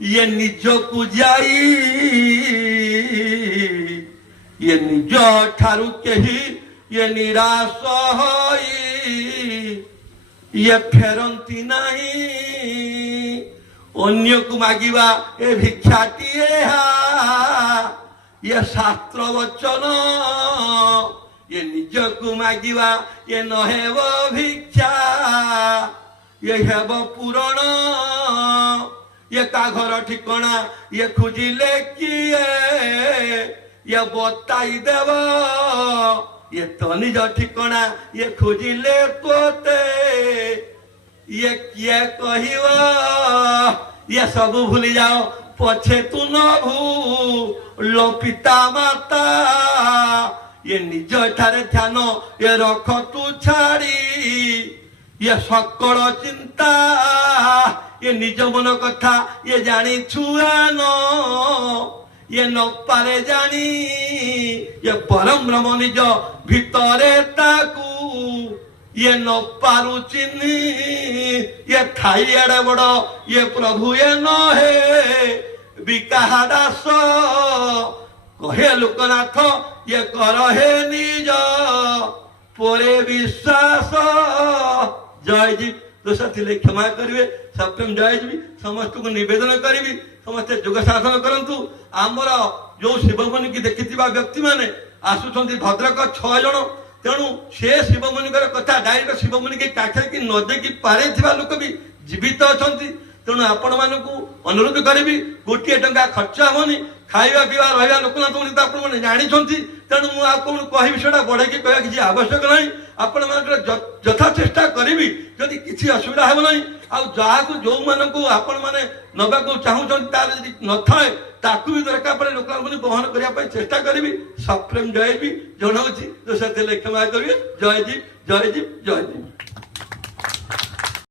ये निज को जाई ये निज ठारू कही ये निराश होई ये फेरंती नहीं अन्य को मागिबा ए भिक्षाटीए ये शास्त्र वचन ये निज को मागिबा ये नहेब भिक्षा ये हेब पूरण ये का घर ठिकाना ये खुजिले किए ये बताई देव ये तो निज ठिकाना ये खुजिले तोते ये किए कहब ये सब भूली जाओ पछे तू न भूलो पिता माता ये निज ठारे ध्यान ये रख तू छाड़ी ये सकल चिंता ये निज मन कथा ये जानी छुआन ये न पारे जानी ये परम ब्रह्म निज भितरे ताकू ये न पारु चिन्ही ये थाई एड़े बड़ ये प्रभु ये न हे बिकाहा दास कहे लोकनाथ ये कर हे निज परे विश्वास जय जी दोष थे क्षमा करेंगे सप्रेम जय जी समस्त को निवेदन करी समस्ते जोग साधन करंतु आमर जो शिवमुनि की देखि व्यक्ति माने आसुचंती भद्रक 6 जन तेणु से शिवमुनि कथा डायरेक्ट शिवमुनि की काखे की न देखि पारे लोक भी जीवित अच्छा तेणु आपण मानू अनुरोध करी गोटे टंका खर्च हेनी खाଇବା ପିଇବା ରହିବା ଲୋକନାଥ ତ ଆପଣମାନେ ଜାଣିଛନ୍ତି ତେଣୁ ମୁଁ ଆପଣଙ୍କୁ କହିବି ସେଟା ବଢ଼େଇକି କହିବା କିଛି ଆବଶ୍ୟକ ନାହିଁ ଆପଣମାନଙ୍କର ଯଥା ଚେଷ୍ଟା କରିବି ଯଦି କିଛି ଅସୁବିଧା ହେବ ନାହିଁ ଆଉ ଯାହାକୁ ଯୋଉମାନଙ୍କୁ ଆପଣମାନେ ନେବାକୁ ଚାହୁଁଛନ୍ତି ତାର ଯଦି ନଥାଏ ତାକୁ ବି ଦରକାର ପଡ଼େ ଲୋକମାନଙ୍କୁ ବହନ କରିବା ପାଇଁ ଚେଷ୍ଟା କରିବି ସପ୍ରେମ ଜୟ ବି ଜଣାଉଛି ତ ସେଥିରେ କ୍ଷମା କରିବେ ଜୟ ଜୀ ଜୟ ଜୀ ଜୟ ଜୀ।